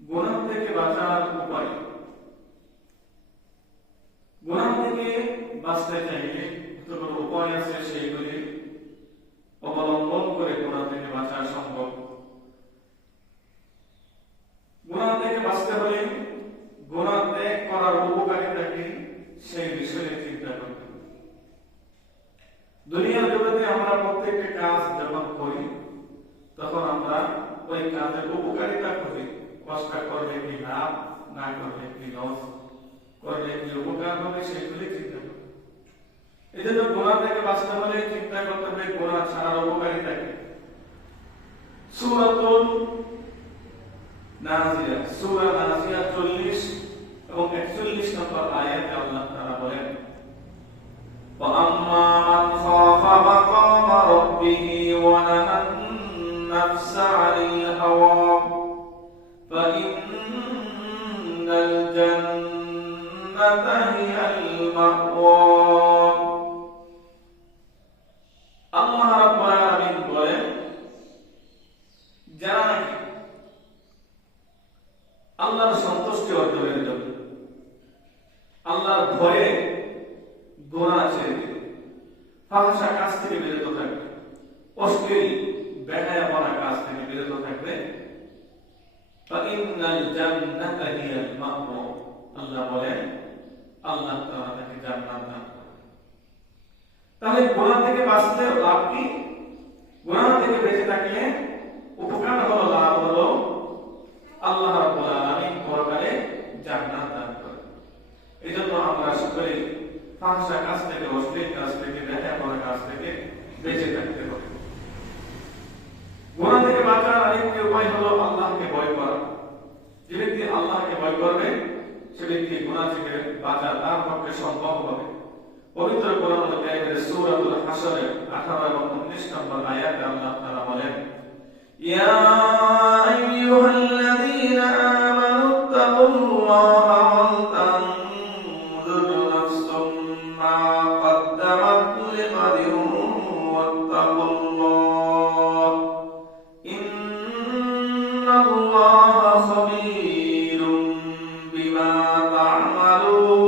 গুনাহ থেকে বাঁচার উপায়। গুনাহ থেকে বাঁচতে চাইলে যতগুলো উপায় আছে সেইগুলি অবলম্বন করে গুনাহ থেকে বাঁচা সম্ভব। গুনাহ থেকে বাঁচতে হলে গুনাহ ত্যাগ করার উপকারিতা কি সেই বিষয়ে চিন্তা করতে হবে। দুনিয়ার জগতে আমরা প্রত্যেকটা কাজ যখন করি তখন আমরা ওই কাজের উপকারিতা খুঁজি, কষ্ট করলে কি লাভ, না করলে কি লস, করলে কি উপকার হবে সেগুলি চিন্তা করি। এই জন্য গুনাহ থেকে বাঁচতে হলে চিন্তা করতে হবে গুনাহ ছাড়ার উপকারিতা কি। সূরাতুল নাজিয়া, সূরা নাজিয়া 40 এবং 41 নম্বর আয়াতে আল্লাহ তাআলা বলেন, ওয়া আম্মা মান খাফা মাকামা রাব্বিহি ওয়া নাহান নাফসা আনিল হাওয়া ফাইন্নাল জান্নাতা হিয়াল মাওয়া। আল্লাহ রাব্বুল আলামিন বলেন, যারা আল্লাহর সন্তুষ্টি অর্জনের জন্য আল্লাহর ভয়ে গুনাহ ছেড়ে দিবে, ফাহশা কাজ থেকে বিরত থাকবে, অশ্লীল বেহায়াপনা কাজ থেকে বিরত থাকবে, ফাইন্নাল জান্নাতা হিয়াল মাওয়া, আল্লাহ বলেন আল্লাহ তাআলা তাকে জান্নাত দান করবেন। তাহলে গুনাহ থেকে বাঁচতে লাভ কি? গুনাহ থেকে বেঁচে থাকলে উপকার হলো, লাভ হলো আল্লাহ রাব্বুল আলামিন পরকালে জান্নাত দান করেন। এজন্য আমরা সকলে ফাহশা কাজ থেকে, অশ্লীল কাজ থেকে, বেহায়াপনা কাজ থেকে বেঁচে থাকতে হবে। গুনাহ থেকে বাঁচার আরেকটি উপায় হলো আল্লাহকে ভয় করা। যে ব্যক্তি আল্লাহকে ভয় করবে সে ব্যক্তি গুনাহ থেকে বাঁচা তার পক্ষে সম্ভব হবে। পবিত্র কোরআনুল কারীমের সূরাতুল হাশরের 18 এবং 19 নম্বর আয়াতে আল্লাহ তাআলা বলেন, ইয়া আইয়ুহাল্লাযীনা আমানু তাকুল্লাহা ওয়াল তানজুর নাফসুম মা কদ্দামাত লিগাদিন ওয়াত্তাকুল্লাহ ইন্নাল্লাহা খাবীরুম বিমা তা'মালুন।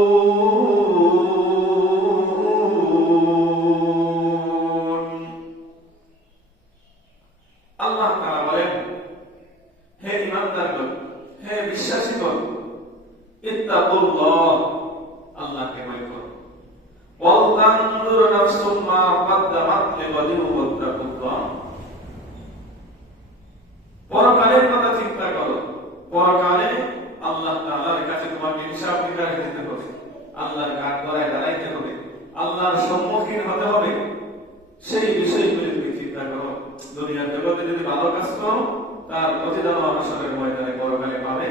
আল্লাহ তাআলা বলেন, হে ঈমানদারগণ, হে বিশ্বাসীগণ, ইত্তাকুল্লাহ, আল্লাহকে ভয় করো, ওয়াল তানজুর নাফসুম মা কদ্দামাত লিগাদিন ওয়াত্তাকুল্লাহ, পরকালের কথা চিন্তা করো। পরকালে আল্লাহ তাআলার কাছে তোমাকে হিসাব নিকাশ দিতে হবে, আল্লাহর কাঠগড়ায় দাঁড়াইতে হবে, আল্লাহর সম্মুখীন হতে হবে। সেই বিষয়গুলি তুমি চিন্তা করো। দুনিয়ার জগতে যদি ভালো কাজ করো তার প্রতিদান হাসরের ময়দানে পরকালে পাবে।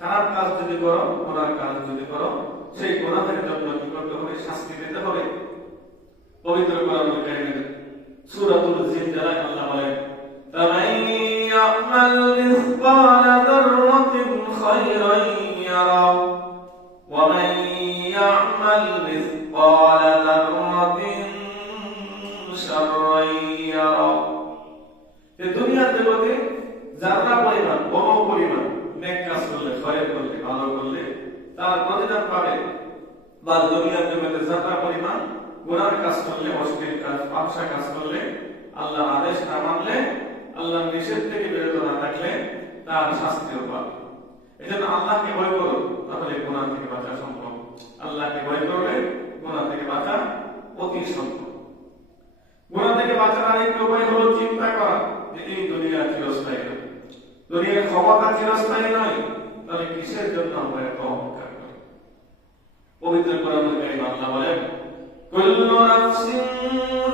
খারাপ কাজ যদি করো, গুনাহ কাজ যদি করো, সেই গুনাহের জন্য কি করতে হবে? শাস্তি পেতে হবে। পবিত্র কোরআনুল কারীমের সূরাতুল জিলজালায় আল্লাহ বলেন, ফামান ইয়া'মাল মিসকালা যাররাতিন খায়রান ইয়ারা ওয়া মান ইয়া'মাল মিসকালা যাররাতিন শাররান ইয়ারা। এই দুনিয়ার জগতে যারা পরিমাণ, কোনো পরিমাণ নেক কাজ করলে, খয়র করলে, ভালো করলে তার প্রতিদান পাবে। বা দুনিয়ার জগতে যারা পরিমাণ গুনাহ কাজ করলে, অশ্লীল কাজ, ফাহশা কাজ করলে, আল্লাহর আদেশ না মানলে, আল্লাহর নিষেধ থেকে বিরত না থাকলে তার শাস্তিও পাবে। এজন্য আল্লাহকে ভয় করো, তাহলে গুনাহ থেকে বাঁচা সম্ভব। আল্লাহকে ভয় করলে গুনাহ থেকে বাঁচা অতি সম্ভব। গুনাহ থেকে বাঁচার আরেকটি উপায় হলো চিন্তা করা যে এই দুনিয়া চিরস্থায়ী নয়, দুনিয়ার ক্ষমতা চিরস্থায়ী নয়, তাহলে কিসের জন্য আমরা এত অহংকার করি? পবিত্র কোরআনুল কারীম আল্লাহ বলেন, কুল্লু নাফসিন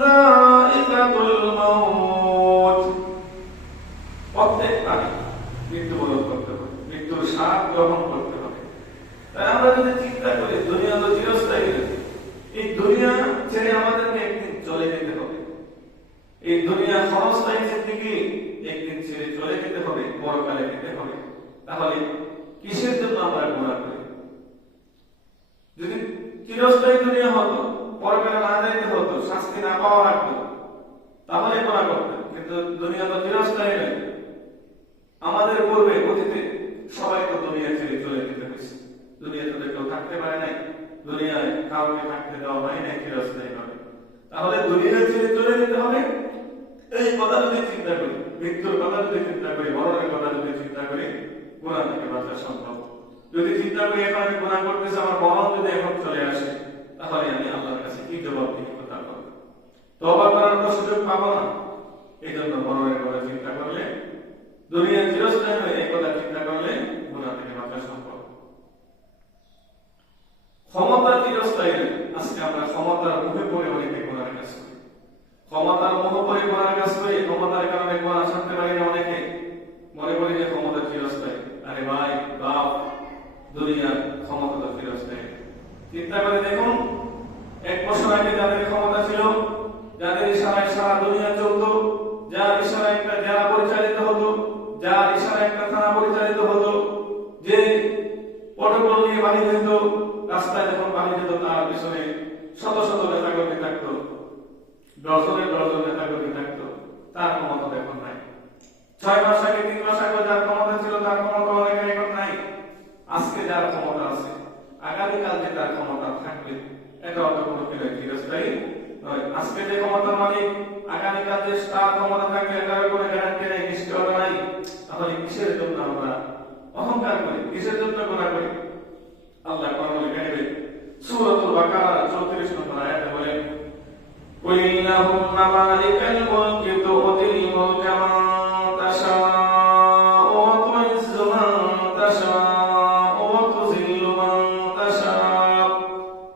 যায়িকাতুল মাউত, প্রত্যেক প্রাণী মৃত্যুবরণ করতে হবে, মৃত্যুর স্বাদ গ্রহণ করতে হবে। তাই আমরা যদি চিন্তা করি দুনিয়া তো চিরস্থায়ী নয়, এই দুনিয়া ছেড়ে আমাদেরকে একদিন চলে যেতে হবে। এই দুনিয়া ক্ষণস্থায়ী জিন্দেগি, একদিন ছেড়ে চলে যেতে হবে, পরকালে যেতে হবে। তাহলে কিসের জন্য আমরা গুনাহ করি? যদি চিরস্থায়ী দুনিয়া হতো, পরকালে না যাইতে হতো, শাস্তি না পাওয়া লাগতো, তাহলে গুনাহ করতেন। কিন্তু দুনিয়া তো চিরস্থায়ী নয়। আমাদের পূর্বে অতীতে সবাই থাকতে পারে নাই, দুনিয়ায় কাউকে থাকতে দেওয়া হয় নাই চিরস্থায়ী ভাবে। তাহলে দুনিয়া ছেড়ে চলে যেতে হবে, এই কথা যদি চিন্তা করি, মৃত্যুর কথা যদি চিন্তা করি, মরণের কথা যদি চিন্তা করি, গুনাহ থেকে বাঁচা সম্ভব। যদি চিন্তা করি এখন আমি গুনাহ করতেছি, আমার মরণ যদি এখন চলে আসে, তাহলে আমি আল্লাহর কাছে কি জবাবদিহিতা করব? তওবা করার তো সুযোগ পাবো না। এই জন্য মরণের কথা চিন্তা করলে, দুনিয়া চিরস্থায়ী নয় এই কথা চিন্তা করলে গুনাহ থেকে বাঁচা সম্ভব। ক্ষমতা চিরস্থায়ী নয়। আজকে আমরা ক্ষমতার মুখে পড়ে অনেকে গুনাহের কাজ করি, ক্ষমতার মোহ করে গুনাহের কাজ করি, ক্ষমতার কারণে গুনাহ ছাড়তে পারি না। অনেকে মনে করি যে ক্ষমতা চিরস্থায়ী। আরে ভাই বাপ, দুনিয়ার ক্ষমতা তো চিরস্থায়ী। চিন্তা করে দেখুন, 1 বছর আগে যাদের ক্ষমতা ছিল, যাদের ইশারায় সারা দুনিয়া চলতো, যার ইশারায় একটা জেলা পরিচালিত হতো, যার ইশারায় একটা থানা পরিচালিত হতো, যে প্রটোকল নিয়ে বাহির হতো, রাস্তায় যখন বাহির হতো তার পিছনে শত শত নেতাকর্মী থাকতো, ডজনের ডজন নেতাকর্মী থাকতো, তার ক্ষমতা এখন নাই। 6 মাস আগে 3 মাস আগে যার ক্ষমতা ছিল তার ক্ষমতা অনেকের এখন নাই। আজকে যার ক্ষমতা আছে, আগামীকাল যে তার ক্ষমতা থাকবে, এটা অত কোনো চিরস্থায়ী নয়। আজকে যে ক্ষমতার মালিক, আগামীকাল যে তার ক্ষমতা থাকবে, এটার কোনো গ্যারান্টি নেই, নিশ্চয়তা নাই। তাহলে কিসের জন্য আমরা অহংকার করি, কিসের জন্য গুনাহ করি? আল্লাহ কোরআনে বলেন, সূরাতুল বাকারা 34 নম্বর আয়াতে বলেন, কুল ইন্নাহুম্মা মালিকাল মুলকি তু'তিল মুলকা মান তাশাউ ওয়া তু'ইজ্জু মান তাশাউ ওয়া তুযিল্লু মান তাশাউ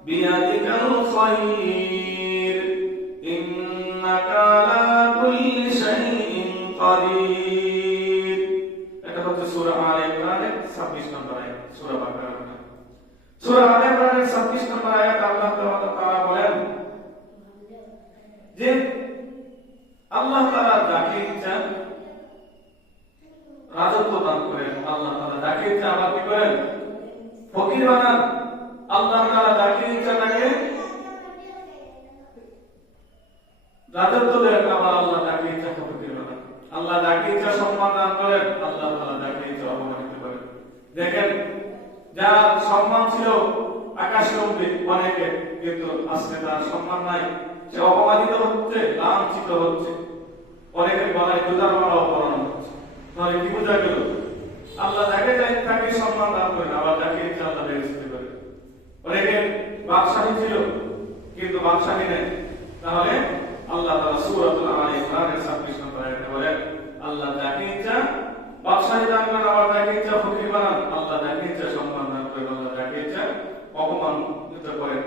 বিয়াদিকাল খায়র ইন্নাকা আলা কুল্লি শাইইন কাদির। এটা হচ্ছে সূরা আলে ইমরানের 26 নম্বর আয়াত। সূরা বাকারা, সূরা আলে ইমরানের 26 নম্বর আয়াত আল্লাহ তাআলা বলেন যে আল্লাহ তাআলা যাকে ইচ্ছা রাজত্ব দান করেন, আল্লাহ তাআলা যাকে ইচ্ছা আবার কি করেন? ফকির বানান। আল্লাহ তাআলা যাকে ইচ্ছা তাকে রাজত্ব দেন, আবার আল্লাহ যাকে ইচ্ছা ফকির বানান। আল্লাহ যাকে ইচ্ছা সম্মান দান করেন, আল্লাহ তাআলা যাকে ইচ্ছা অপমানিত করেন। দেখেন, যার সম্মান ছিল আকাশচুম্বী অনেকে, কিন্তু আজকে তার সম্মান নাই, সে অপমানিত হচ্ছে, লাঞ্ছিত হচ্ছে, অনেকের গলায় জুতার মালাও পরানো হচ্ছে। তাহলে কি বোঝা গেল? আল্লাহ যাকে চাই তাকে সম্মান দান করেন, আবার যাকে ইচ্ছা আল্লাহ বেইজ্জতি করেন। অনেকে বাদশাহী ছিল, কিন্তু বাদশাহী নেই। তাহলে আল্লাহ তাআলা সূরাতুল আলে ইমরানের 26 নম্বর আয়াতে বলেন, আল্লাহ যাকে ইচ্ছা বাদশাহী দান করেন, আবার যাকে ইচ্ছা ফকির বানান। আল্লাহ যাকে ইচ্ছা সম্মান দান করেন, আল্লাহ যাকে ইচ্ছা অপমানিত করেন।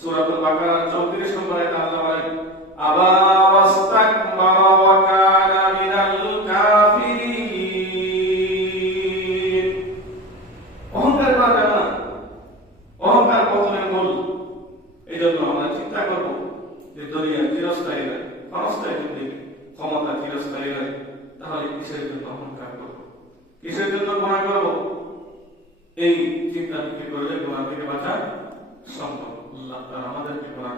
সূরাতুল বাকারা 34 নম্বর আয়াতে আল্লাহ বলেন, আবা ওয়াস্তাকবারা ওয়া কানা মিনাল কাফিরিন। অহংকার করা যাবে না, অহংকার পতনের মূল। এই জন্য আমরা চিন্তা করব যে দুনিয়া চিরস্থায়ী নয়, ক্ষণস্থায়ী জিন্দেগি, ক্ষমতা চিরস্থায়ী নয়। তাহলে কিসের জন্য অহংকার করব, কিসের জন্য গুনাহ করব? এই চিন্তা করলে গুনাহ থেকে বাঁচা সম্ভব। আল্লাহ তাআলা আমাদেরকে গুনাহ